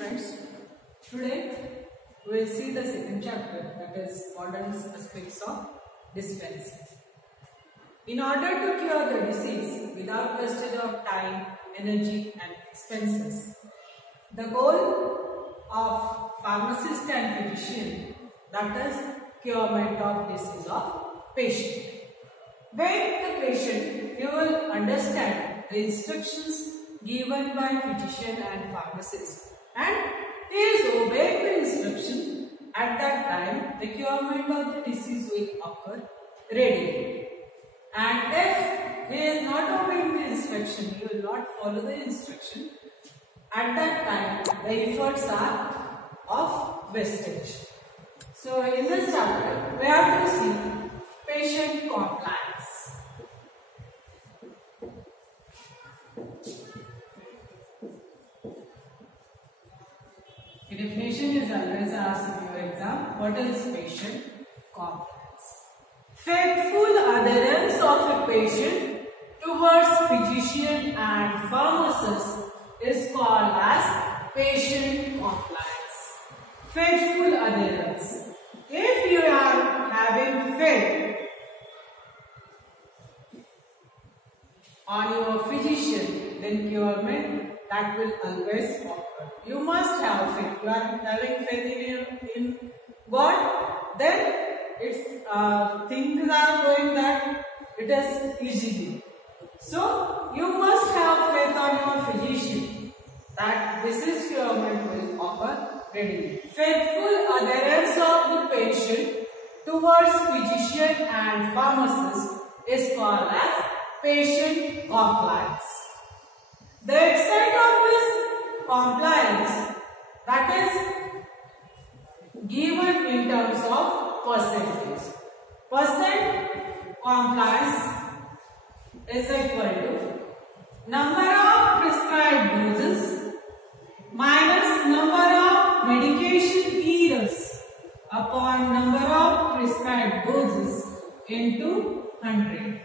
friends, today we will see the second chapter, that is modern aspects of dispensing. In order to cure the disease without wastage of time, energy and expenses, the goal of pharmacist and physician, that is curement of disease of patient. When the patient, he will understand the instructions given by physician and pharmacist, and he is obeying the instruction. At that time, the curement of the disease will occur readily. And if he is not obeying the instruction, he will not follow the instruction, at that time the efforts are of wastage. So in this chapter, we have to see patient compliance. The definition is always asked in your exam. What is patient compliance? Faithful adherence of a patient towards physician and pharmacist is called as patient compliance. Faithful adherence. If you are having faith on your physician, then curement that will always occur. You must have faith. You are having faith in God, then it's things are going that it is easily. So you must have faith on your physician that this is curement will occur readily. Faithful adherence of the patient towards physician and pharmacist is called as patient compliance. The extent of this compliance, that is given in terms of percentage. Percent compliance is equal to number of prescribed doses minus number of medication years upon number of prescribed doses into 100.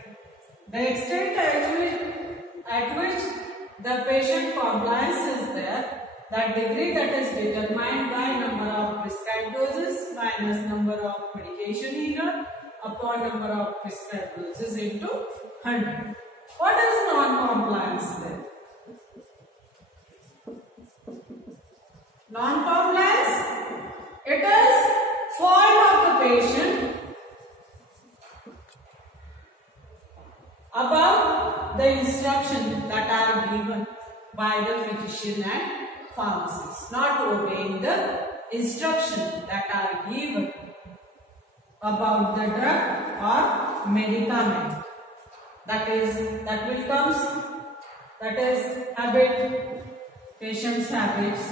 The extent at which the patient compliance is there, that degree that is determined by number of prescribed doses minus number of medication year upon number of prescribed doses into 100. What is non-compliance then? Non-compliance, it is fault of the patient about the instruction that are given by the physician and pharmacist, not obeying the instruction that are given about the drug or medicament. That will comes, that is habit, patient's habits,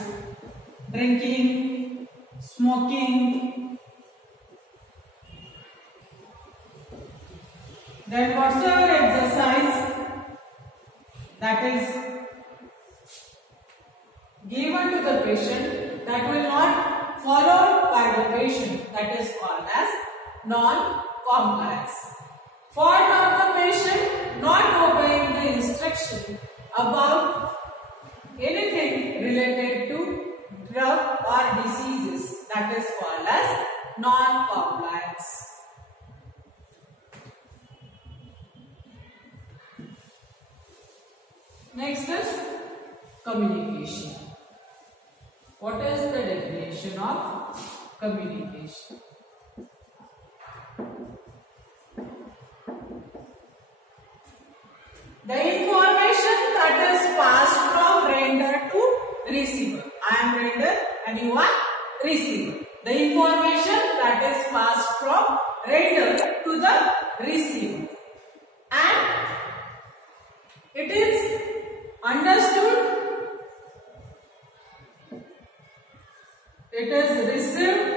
drinking, smoking, then whatsoever exercise that is given to the patient that will not followed by the patient, that is called as non-compliance. Fault of the patient not obeying the instruction about anything related to drug or diseases, that is called as non-compliance. Next is communication. What is the definition of communication? The information that is passed from render to receiver. I am render and you are receiver. The information that is passed from render to the receiver, and it is understood, it is received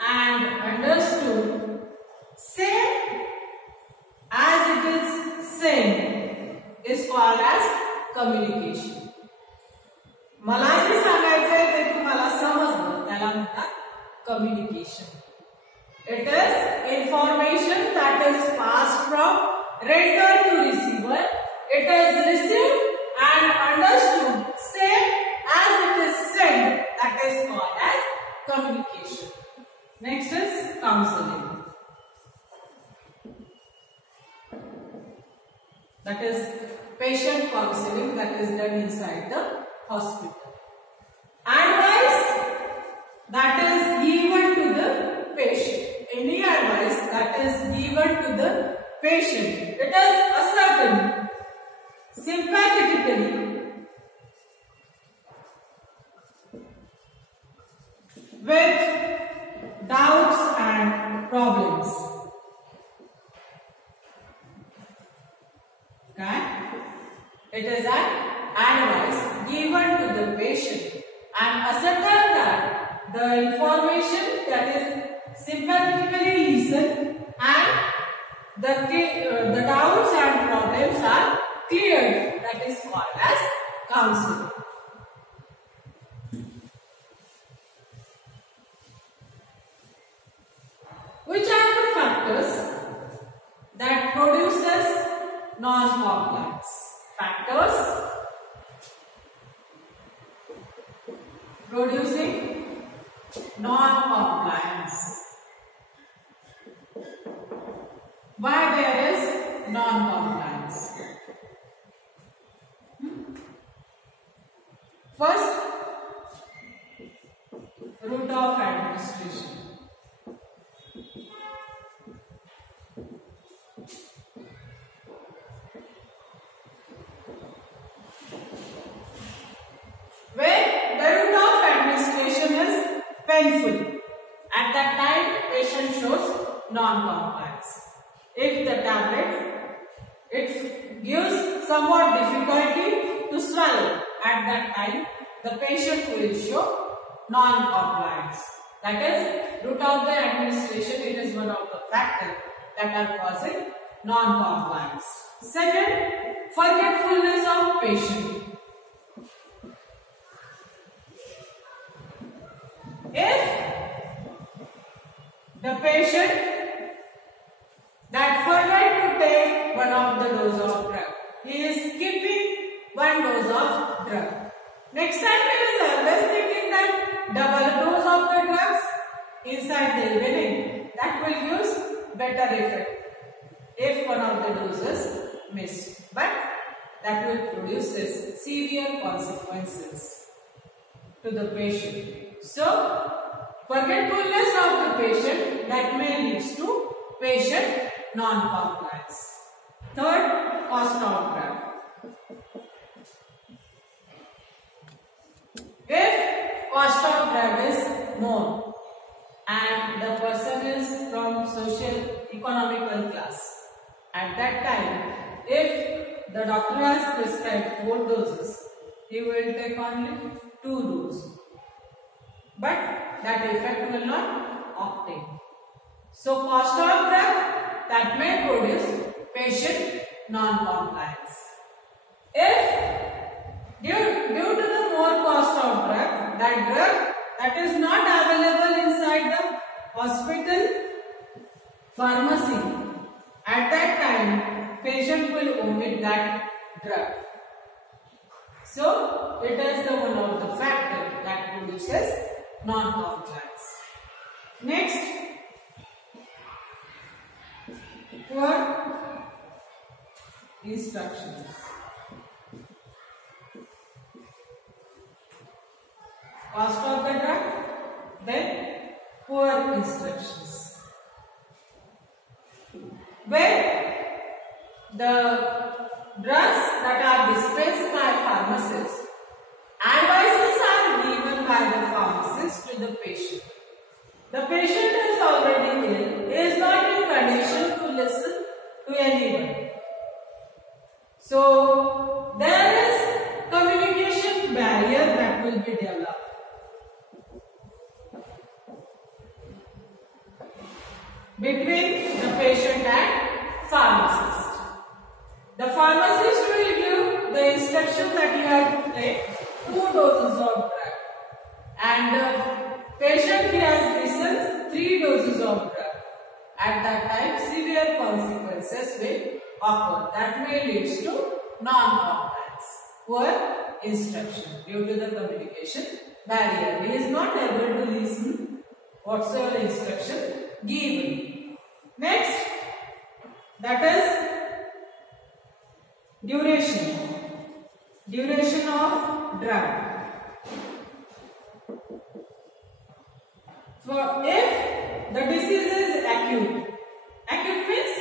and understood same as it is sent is called as communication. मला जे सांगायचं आहे ते तुम्हाला समजलं, त्याला म्हणतात communication. It is information that is passed from render to receiver. It is received and understood same as it is sent That is called as communication. Next is counseling. That is patient counseling that is done inside the hospital. Advice that is given to the patient. Any advice that is given to the patient, it is ascertained sympathetically with doubts and problems. Okay? It is an advice given to the patient and ascertain that the information that is sympathetically listened and the doubts and problems are cleared. That is called as counseling. Which are the factors that produces non-compliance? Factors producing non-compliance. Why there is non-compliance? First, route of administration. Where the route of administration is painful. At that time, patient shows non-compliance. If the tablet, it gives somewhat difficulty to swallow, at that time, the patient will show non-compliance. That is, route of the administration, it is one of the factors that are causing non-compliance. Second, forgetfulness of patient. If the patient that forget to take one of the dose of drug, he is skipping one dose of drug. Next time he is always thinking that double dose of the drugs inside the evening, that will give better effect if one of the doses missed. But that will produce severe consequences to the patient. So, forgetfulness of the patient that may lead to patient non-compliance. Third, cost of drug. If cost of drug is more and the person is from social economical class, at that time, if the doctor has prescribed 4 doses, he will take only 2 doses. But that effect will not obtain. So, cost of drug that may produce patient non-compliance. If due to the more cost of drug, that drug that is not available inside the hospital pharmacy, at that time patient will omit that drug. So, it is the one of the factors that produces non-compliance. Next, poor instructions. Cost of the drug, then poor instructions. When the drugs that are dispensed by pharmacists, advices are given by the pharmacist to the patient. The patient is already ill, is not in condition to listen to anyone. So, there is communication barrier that will be developed. Between the patient and pharmacist. The pharmacist will give the instruction that you have to take 2 doses of drug, and the patient has listened 3 doses of drug. At that time, severe consequences will occur. That may lead to non-compliance, poor instruction due to the communication barrier. He is not able to listen whatsoever instruction given. Next, that is duration. Duration of drug. For if the disease is acute, acute means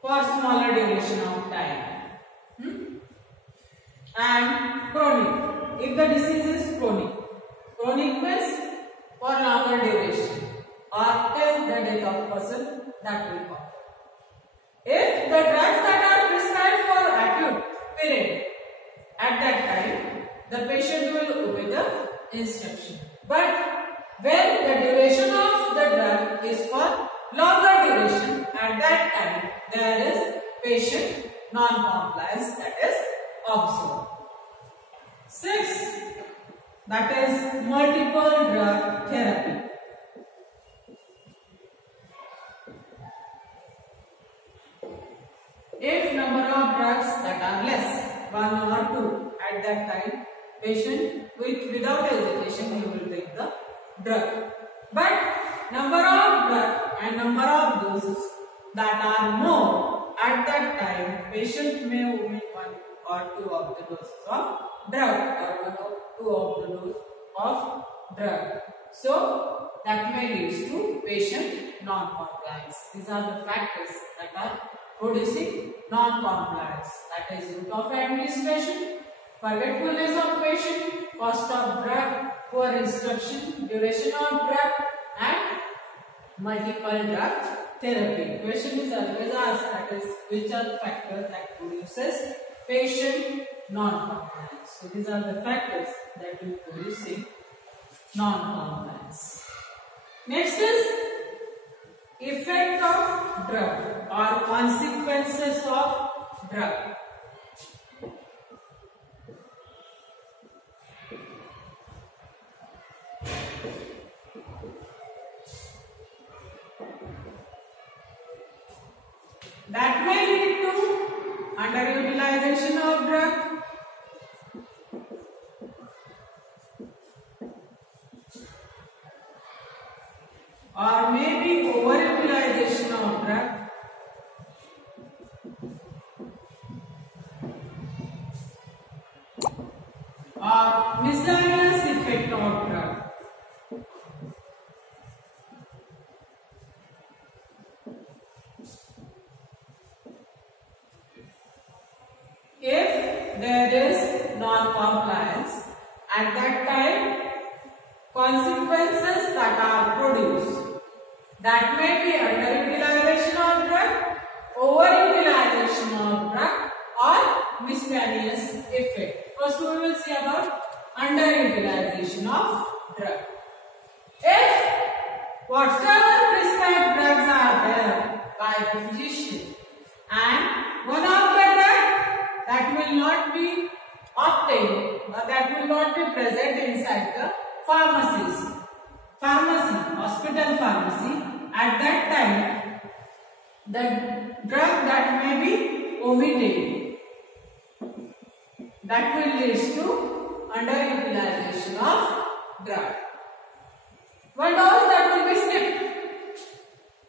for smaller duration of time, and chronic. If the disease is chronic, chronic means for longer duration or till the death of person, that will come. If the drugs that are prescribed for acute period, at that time the patient will obey the instruction. But when the duration of the drug is for longer duration, at that time there is patient non-compliance that is observed. 6. That is multiple drug therapy. If number of drugs that are less, 1 or 2, at that time patient without hesitation he will take the drug. But number of drug and number of doses that are more, at that time patient may omit 1 or 2 of the doses of drug or 1 or 2 of the dose of drug. So that may lead to patient non-compliance. These are the factors that are producing non-compliance. That is route of administration, forgetfulness of patient, cost of drug, poor instruction, duration of drug, and multiple drug therapy. Question is always asked, that is which are the factors that produces patient non-compliance. So these are the factors that will producing non-compliance. Next is effect of drug or consequences of drug. That may lead to underutilization of drug, or maybe overutilization of drug, or miscellaneous effect of drug. If there is non-compliance, at that time consequences that are produced, that may be underutilization of drug, overutilization of drug, or miscellaneous effect. First we will see about underutilization of drug. If whatsoever prescribed drugs are there by the physician and one of the drugs that will not be obtained or that will not be present inside the pharmacy, hospital pharmacy, at that time the drug that may be omitted, that will lead to underutilization of drug. One dose that will be skipped,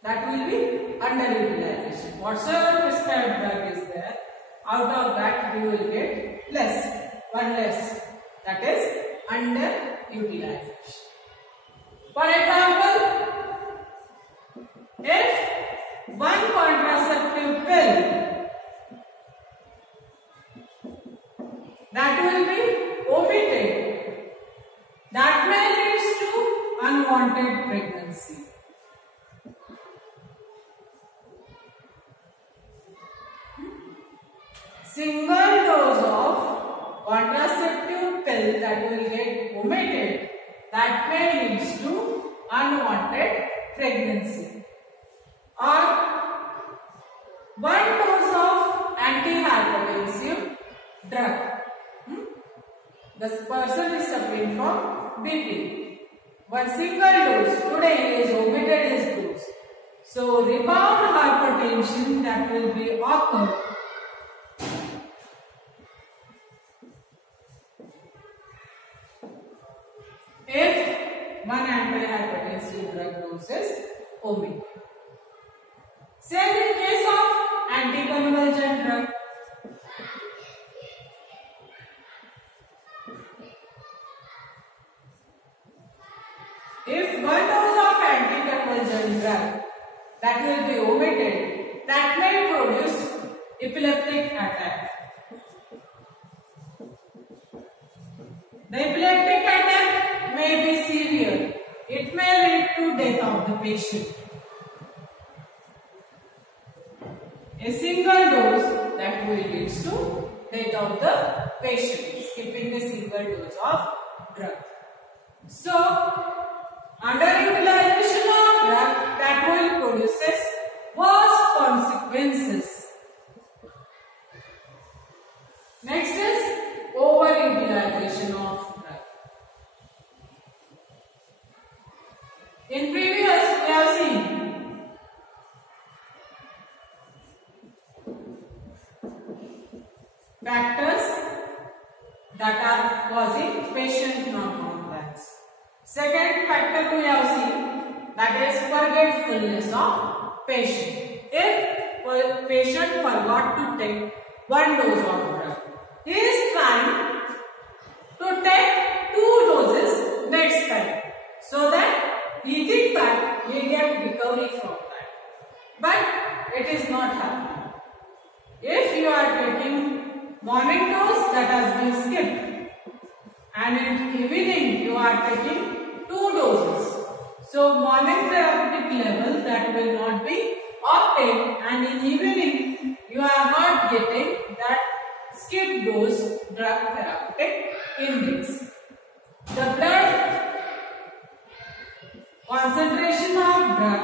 that will be underutilization. Whatsoever prescribed drug is there, out of that we will get one less, that is underutilization. For example, if one contraceptive pill that will be omitted, that may lead to unwanted pregnancy. Single dose of contraceptive pill that will get omitted, that may lead to unwanted pregnancy. Or one dose of antihypertensive drug. This person is suffering from BP. One single dose, today he has omitted his dose. So rebound hypertension that will be occurred. if one antihypertensive drug dose is omitted. Same in case of anticonvulsant drug. If one dose of anticonvulsant drug that will be omitted, that may produce epileptic attack. The epileptic attack may be severe. It may lead to death of the patient. A single dose that will lead to death of the patient, skipping a single dose of drug. So, underutilization of drug that will produces worse consequences. Next is overutilization of drug. In previous we have seen factors that are causing patient non-compliance. Second factor we have seen, that is forgetfulness of patient. If patient forgot to take one dose of drug, he is trying to take 2 doses next time, so that he thinks that he get recovery from that. But it is not happening. If you are taking morning dose that has been skipped, and in evening you are taking 2 doses, so morning therapeutic level that will not be obtained, and in evening you are not getting that skip dose drug therapeutic index. The blood concentration of drug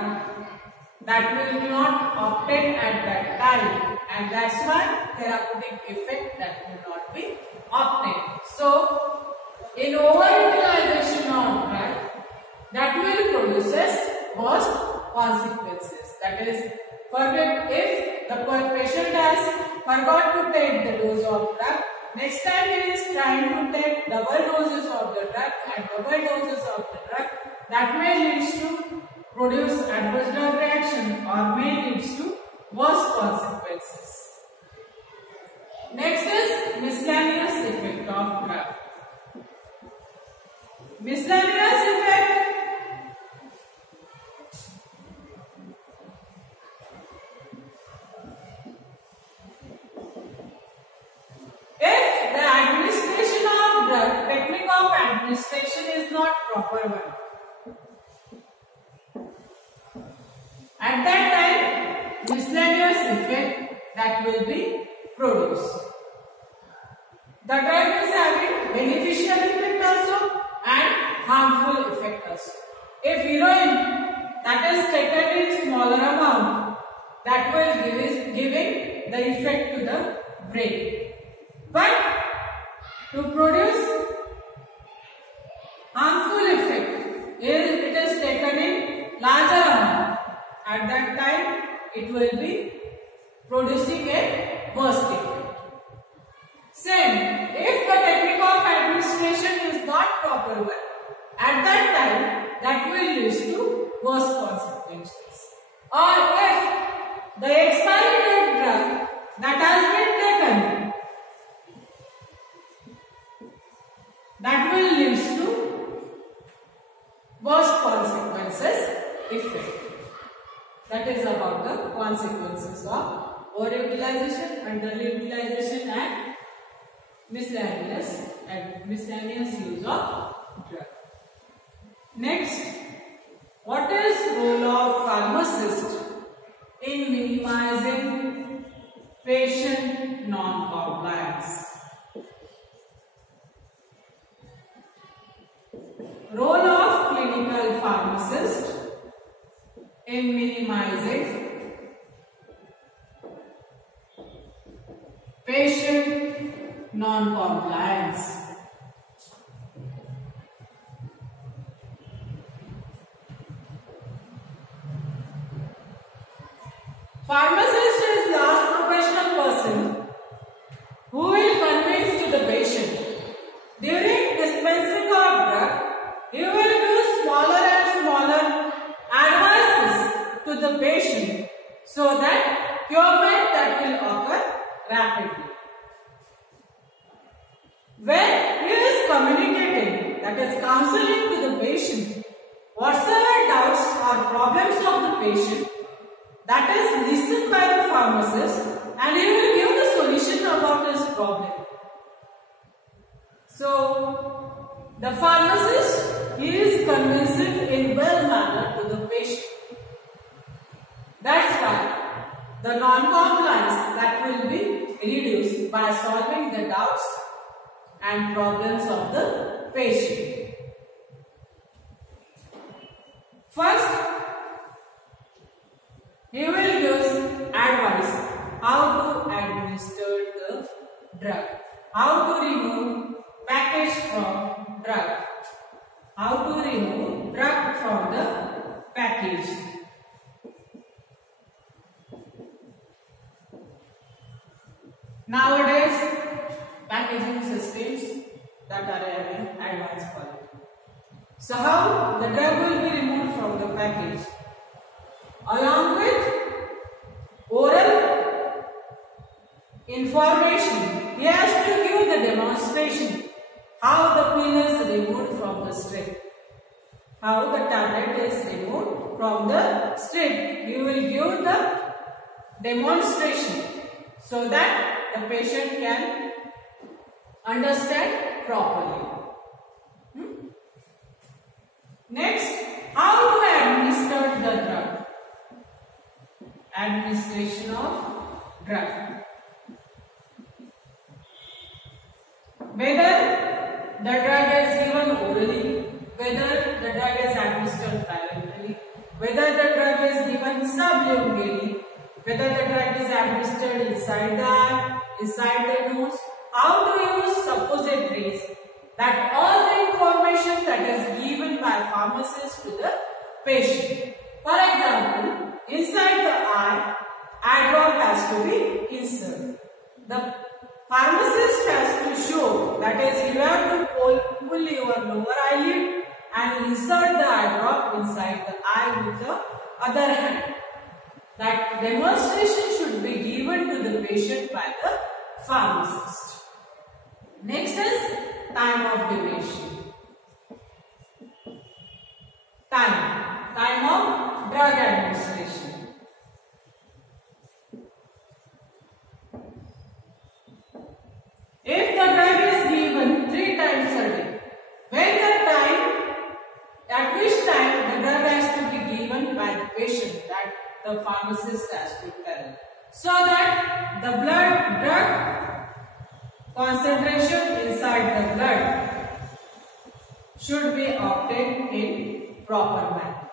that will be not obtained at that time, and that's why therapeutic effect that will not be obtained. So, in overutilization of drug, that will produces worst consequences. That is, if the patient has forgot to take the dose of drug, next time he is trying to take double doses of the drug and double doses of the drug, that may lead to produce adverse drug reaction or may lead to worse consequences. Next is miscellaneous effect of drug. Miscellaneous effect if the administration of drug, technique of administration is not proper one. At that time, miscellaneous effect that will be produced. The drug is having beneficial effect also and harmful effect also. If heroin that is taken in smaller amount, that will giving the effect to the brain. But to produce harmful effect, if it is taken in larger amount, at that time it will be producing a worse effect. Same, if the technique of administration is not proper one, at that time that will lead to worse consequences. Or if the expiry date drug that has been taken, that will lead to worse consequences effect. That is about the consequences of overutilization, underutilization and miscellaneous use of drug. Next, what is role of pharmacist in minimizing patient non-compliance? Role of clinical pharmacist in minimizing patient non-compliance. Pharmacist is last professional person who will convince to the patient during dispensing of drug, he rapidly. When he is communicating, that is counseling to the patient, whatsoever doubts or problems of the patient, that is listened by the pharmacist and he will give the solution about his problem. So, the pharmacist, he is convincing in well manner to the patient. That's why the non-compliance that will be reduced by solving the doubts and problems of the patient. First, he will use advice how to administer the drug, how to remove package from drug, how to remove drug from the package. Nowadays, packaging systems that are having advanced quality. So how the drug will be removed from the package? Along with oral information, he has to give the demonstration how the pill is removed from the strip, how the tablet is removed from the strip. He will give the demonstration so that the patient can understand properly. Next, how to administer the drug? Administration of drug. Whether the drug is given orally, whether the drug is administered parenterally, whether the drug is given sublingually, whether the drug is administered inside the eye, inside the nose, how to use suppositories, that all the information that is given by pharmacist to the patient. For example, inside the eye drop has to be inserted. The pharmacist has to show, that is, you have to pull your lower eyelid and insert the eye drop inside the eye with the other hand. That demonstration should be given to the patient by the pharmacist. Next is time of duration. Time of drug administration. If the drug is given 3 times a day, when the time, at which time the drug has to be given by the patient, that the pharmacist has to tell, so that the drug concentration inside the blood should be obtained in proper manner.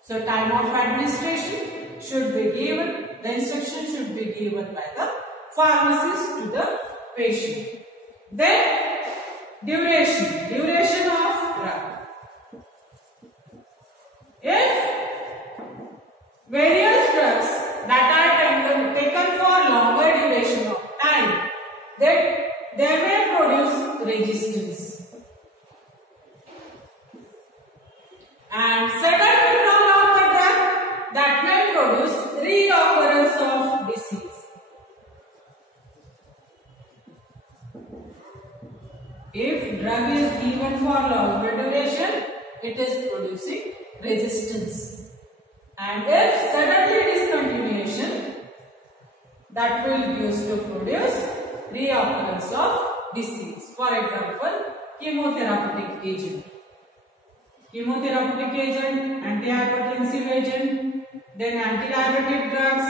So time of administration should be given, the instruction should be given by the pharmacist to the patient. Then duration of drug. If various drugs that are taken for longer duration of time, that they may produce resistance. And sudden withdrawal of the drug, that may produce reoccurrence of disease. If drug is given for longer duration, it is producing resistance. And if suddenly discontinuation, that will be used to produce reoccurrence of disease. For example, chemotherapeutic agent. Chemotherapeutic agent, antihypertensive agent, then antidiabetic drugs.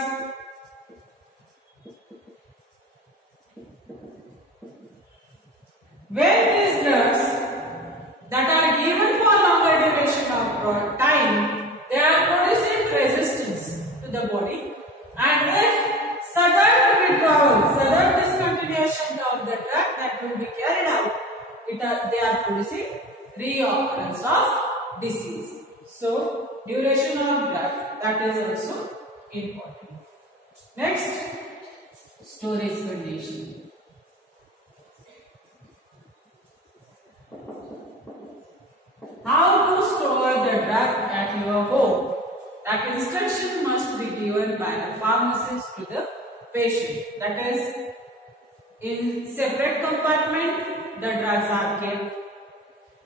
When these drugs that are given for longer duration of time, they are producing resistance to the body, and if sudden withdrawal, sudden discontinuation of the drug that will be carried out, they are producing reoccurrence of disease. So, duration of drug, that is also important. Next, storage condition. How to store the drug at your home? That instruction must be given by the pharmacist to the patient. That is, in separate compartment, the drugs are kept.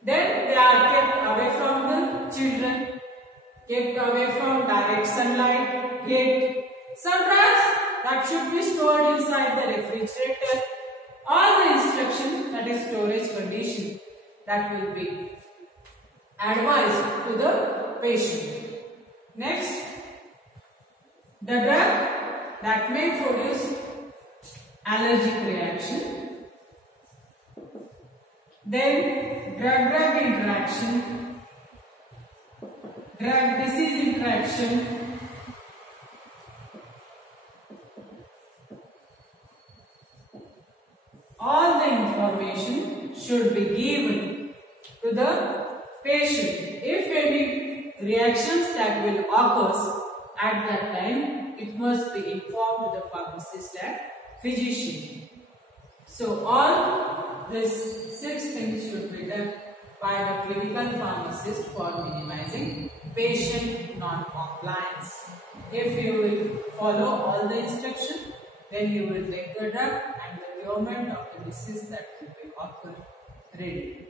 Then they are kept away from the children, kept away from direct sunlight, heat. Some drugs that should be stored inside the refrigerator. All the instruction, that is storage condition, that will be advised to the patient. Next, the drug that may produce allergic reaction. Then drug-drug interaction, drug-disease interaction, all the information should be given to the patient. If any reactions that will occur at that time, it must be informed to the pharmacist and physician. So all these 6 things should be done by the clinical pharmacist for minimizing patient non-compliance. If you will follow all the instructions, then you will take the drug and the cure of the disease that will be occur ready.